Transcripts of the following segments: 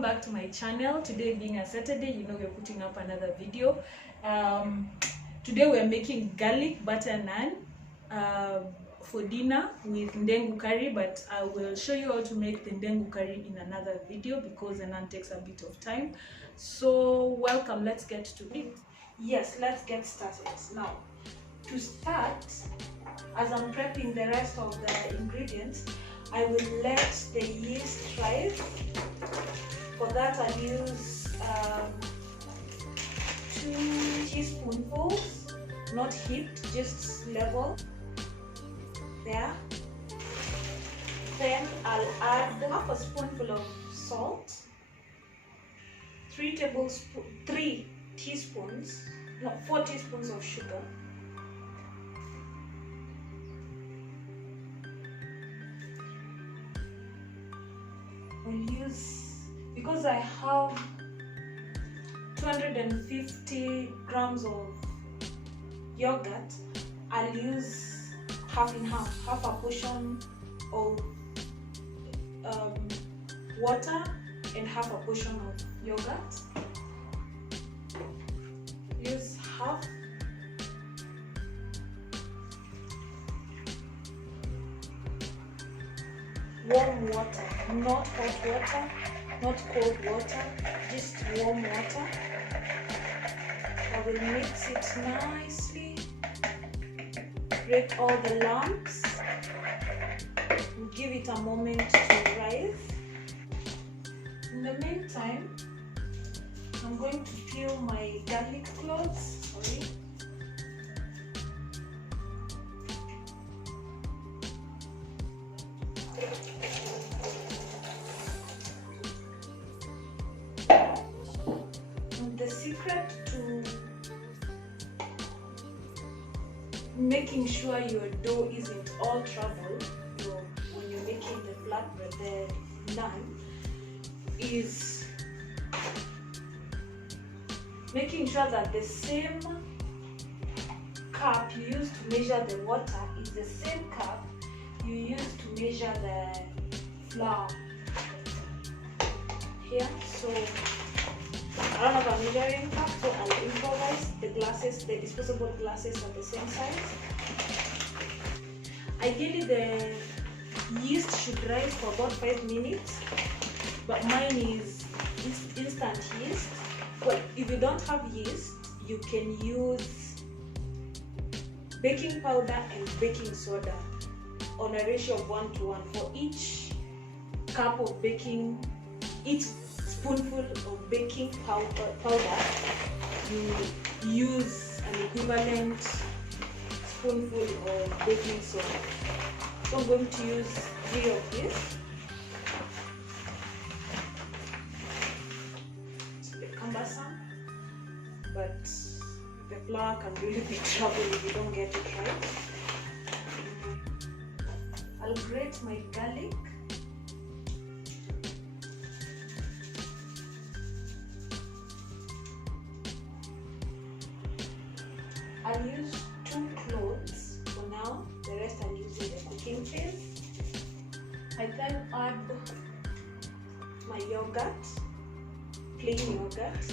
welcome back to my channel. Today being a Saturday, you know we're putting up another video. Today we're making garlic butter naan for dinner with ndengu curry, but I will show you how to make the ndengu curry in another video because the naan takes a bit of time. So welcome, let's get to it. Yes, let's get started. Now, to start, as I'm prepping the rest of the ingredients, I will let the yeast rise. For that I'll use 2 teaspoonfuls, not heaped, just level there. Then I'll add half a spoonful of salt, 4 teaspoons of sugar, I'll use, because I have 250 grams of yogurt, I'll use half a portion of water and half a portion of yogurt. Use half. Warm water, not hot water, not cold water, just warm water. I will mix it nicely, break all the lumps, and give it a moment to rise. In the meantime, I'm going to peel my garlic cloves. The secret to making sure your dough isn't all trouble when you're making the flatbread, the naan, is making sure that the same cup you use to measure the water is the same cup you use to measure the flour. Here, so I don't have a measuring cup, so I'll improvise. The disposable glasses are the same size. Ideally, the yeast should rise for about 5 minutes, but mine is instant yeast. Well, if you don't have yeast, you can use baking powder and baking soda on a ratio of 1:1. For each cup of baking, each spoonful of baking powder, you use an equivalent spoonful of baking soda. So I'm going to use 3 of this. It's a bit cumbersome, but the flour can really be trouble if you don't get it right. I'll grate my garlic. I'll use 2 cloves for now, the rest I'll use in the cooking phase. I then add my yogurt, plain yogurt.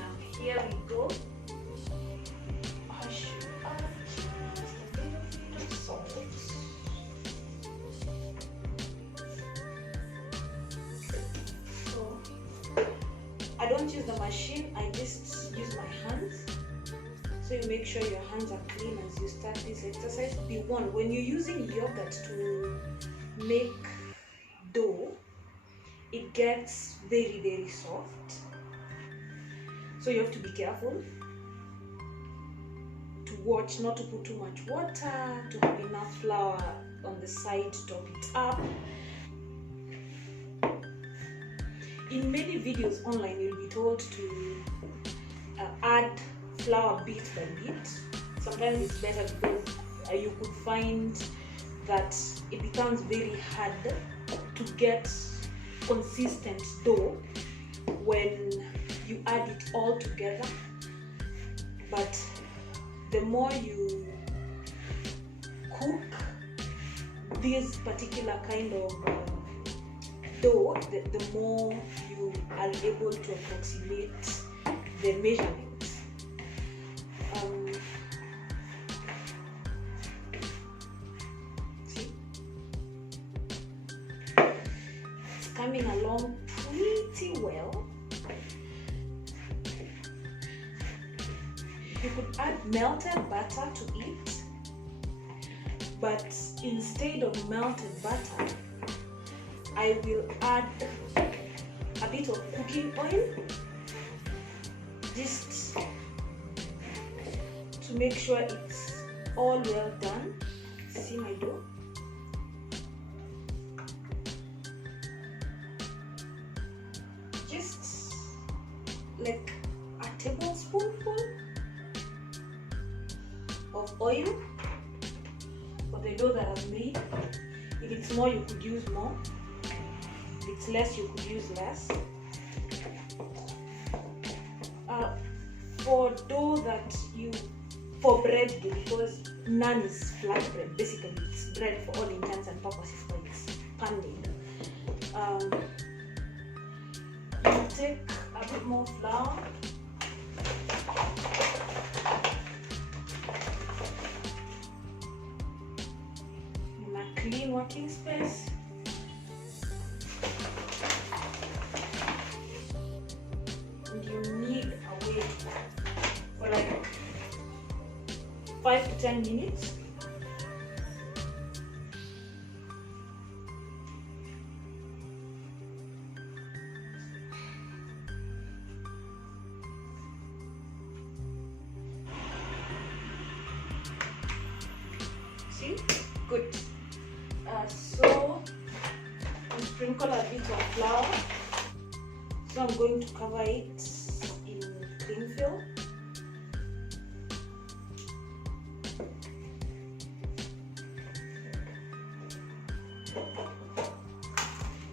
Now here we go. I should add just a little bit of salt. I don't use the machine, I just use my hands. So you make sure your hands are clean as you start this exercise. Be warned, when you're using yogurt to make dough, it gets very, very soft. So you have to be careful to watch not to put too much water, to have enough flour on the side to top it up. In many videos online, you'll be told to add flour bit by bit. Sometimes it's better because you could find that it becomes very hard to get consistent dough when you add it all together. But the more you cook this particular kind of dough, the more you are able to approximate the measurements. See, it's coming along pretty well. You could add melted butter to it, but instead of melted butter, I will add a bit of cooking oil, just to make sure it's all well done. See my dough? Just like a tablespoonful of oil for the dough that I've made. If it's more, you could use more. If it's less, you could use less. For dough that for bread dough, because naan is flat bread, basically it's bread for all intents and purposes, but it's pan made. You take a bit more flour. In a clean working space. And you knead away for like 5 to 10 minutes. See? Good. So you sprinkle a bit of flour. So I'm going to cover it in cling film.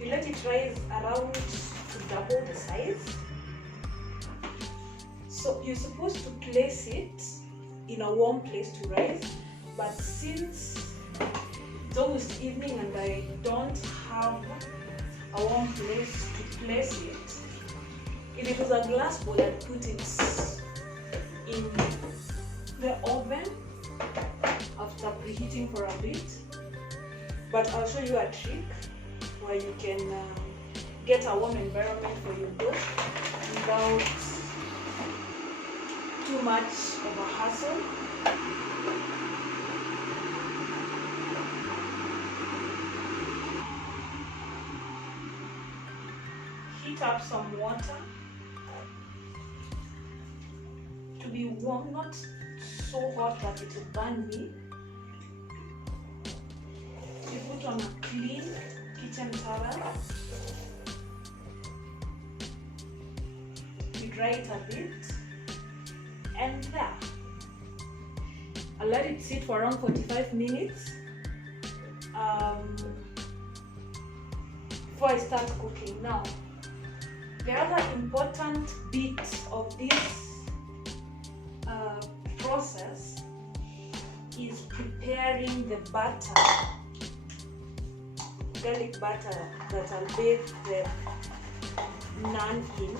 You let it rise around to double the size. So you're supposed to place it in a warm place to rise, but since it's almost evening and I don't have a warm place to place it, if it was a glass bowl, I'd put it in the oven after preheating for a bit. But I'll show you a trick where you can get a warm environment for your dough without too much of a hassle. Heat up some water to be warm, not so hot that it will burn me. You put on a clean kitchen towel. You dry it a bit, and there. I'll let it sit for around 45 minutes before I start cooking. Now, the other important bit of this process is preparing the butter, garlic butter that I'll bathe the naan in.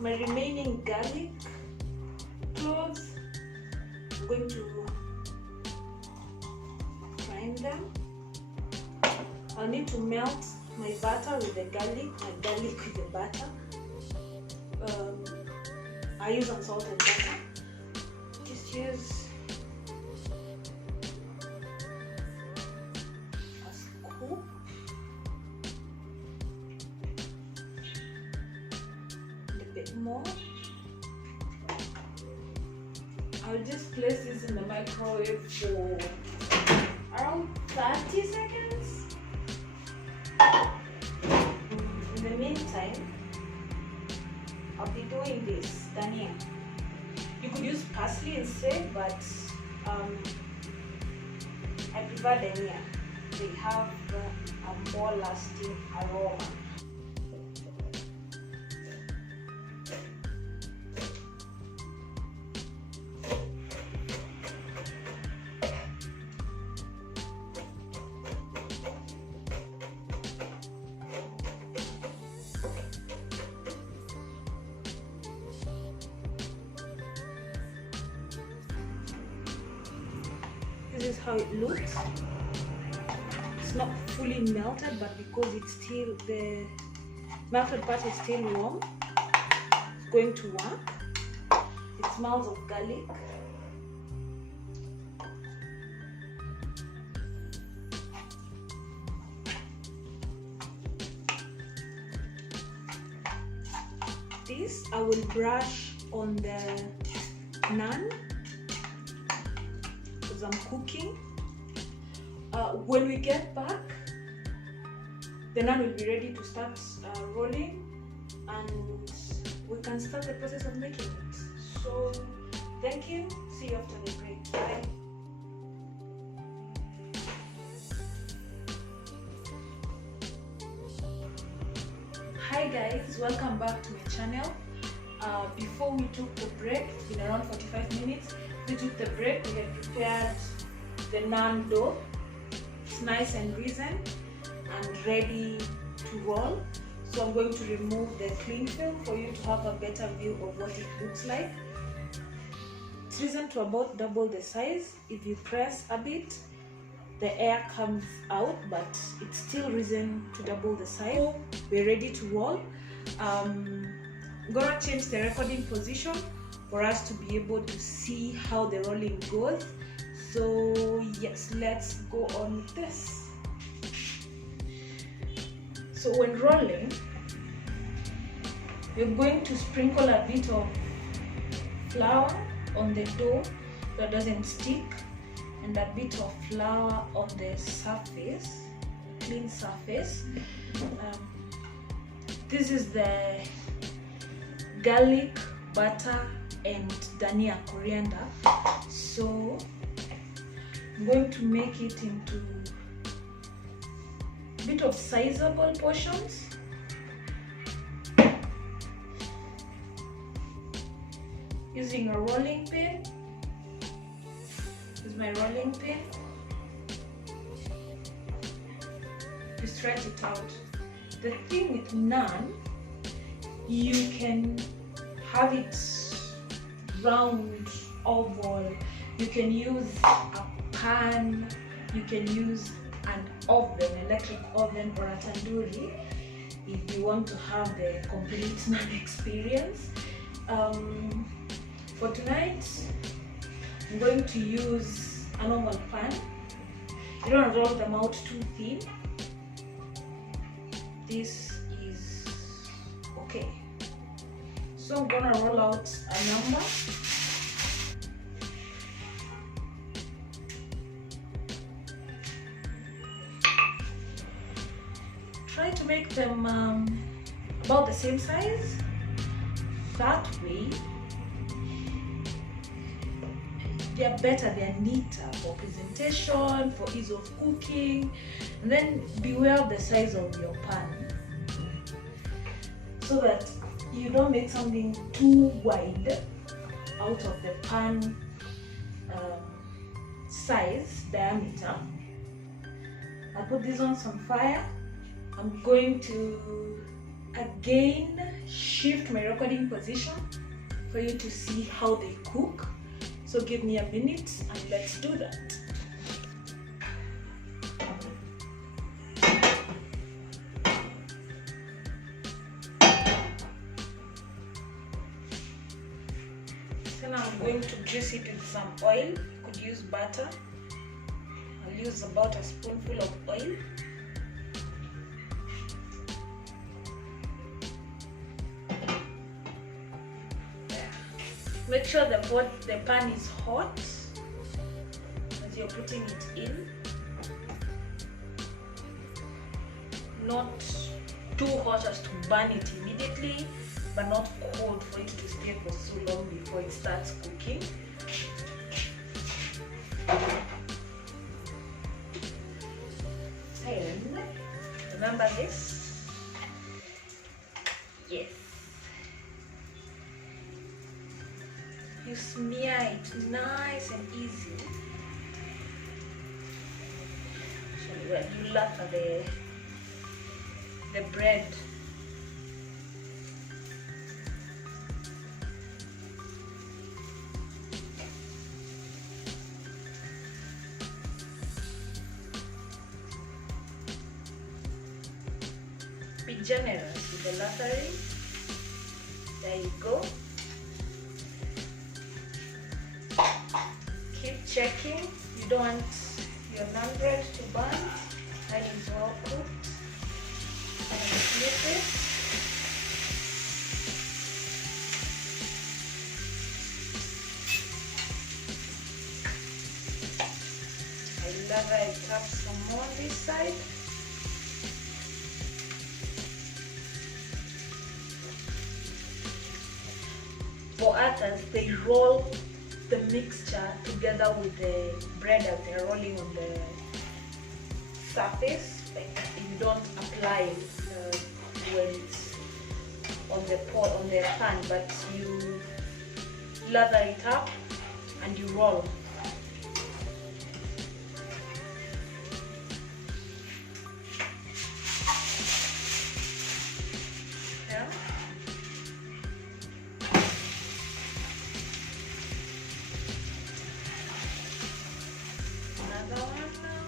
My remaining garlic, cloves, I'm going to grind them. I'll need to melt my butter with the garlic, my garlic with the butter. I use unsalted butter. Just use a scoop. And a bit more. I'll just place this in the microwave for around 30 seconds. In the meantime, I'll be doing this dhania. You could use parsley instead, but I prefer dhania. They have a more lasting aroma. This is how it looks. It's not fully melted, but because it's still, the melted part is still warm, it's going to work. It smells of garlic. This I will brush on the naan because I'm cooking. When we get back, the naan will be ready to start rolling, and we can start the process of making it. So thank you. See you after the break. Bye. Hi guys, welcome back to my channel. Before we took the break, it's been around 45 minutes. We took the break. We had prepared the naan dough. It's nice and risen and ready to roll. So I'm going to remove the cling film for you to have a better view of what it looks like. It's risen to about double the size. If you press a bit, the air comes out, but it's still risen to double the size. So we're ready to roll. I'm gonna change the recording position for us to be able to see how the rolling goes. So yes, let's go on with this. So when rolling, we're going to sprinkle a bit of flour on the dough so it doesn't stick, and a bit of flour on the surface, clean surface. This is the garlic, butter, and dania, coriander. So I'm going to make it into a bit of sizable portions. Using a rolling pin. This is my rolling pin. To stretch it out. The thing with naan, you can have it round, oval. You can use a pan. You can use an oven, electric oven, or a tandoori if you want to have the complete naan experience. For tonight, I'm going to use a normal pan. You don't roll them out too thin. This is okay. So I'm gonna roll out a number. Try to make them about the same size. That way, they're better, they're neater for presentation, for ease of cooking. And then beware of the size of your pan, so that you don't make something too wide out of the pan size, diameter. I'll put this on some fire. I'm going to again shift my recording position for you to see how they cook. So give me a minute and let's do that. So now I'm going to grease it with some oil. You could use butter. I'll use about a spoonful of oil. Make sure the pan is hot as you're putting it in. Not too hot as to burn it immediately, but not cold for it to stay for so long before it starts cooking. And remember this? Yes. You smear it nice and easy. So you lap the bread. generous with the lathering. There you go. Keep checking. You don't want your naan bread to burn. That is well cooked. And flip it. I lather it up some more on this side. For others, they roll the mixture together with the bread as they're rolling on the surface. Like you don't apply when it's on the pot, on the pan, but you lather it up and you roll. Yeah. Another one now.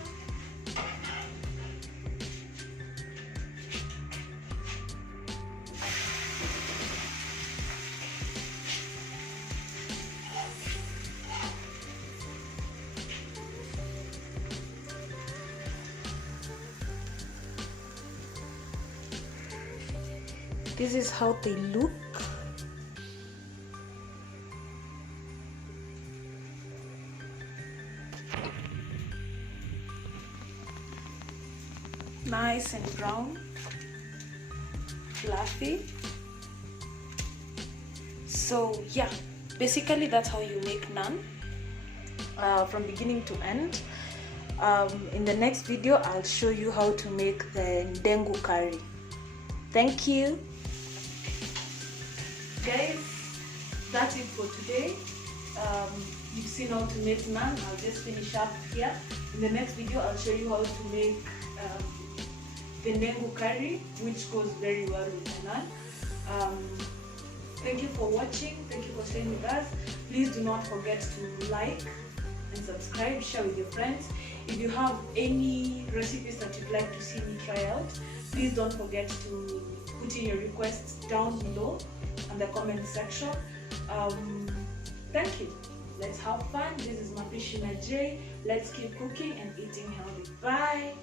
This is how they look. Nice and brown, fluffy. So yeah, basically that's how you make naan from beginning to end. In the next video, I'll show you how to make the ndengu curry. Thank you. Guys, that's it for today. You've seen how to make naan. I'll just finish up here. In the next video, I'll show you how to make the ndengu curry, which goes very well with the naan. Thank you for watching. Thank you for staying with us. Please do not forget to like and subscribe, share with your friends. If you have any recipes that you'd like to see me try out, please don't forget to put in your requests down below in the comment section. Thank you. Let's have fun. This is Mapishina J. Let's keep cooking and eating healthy. Bye.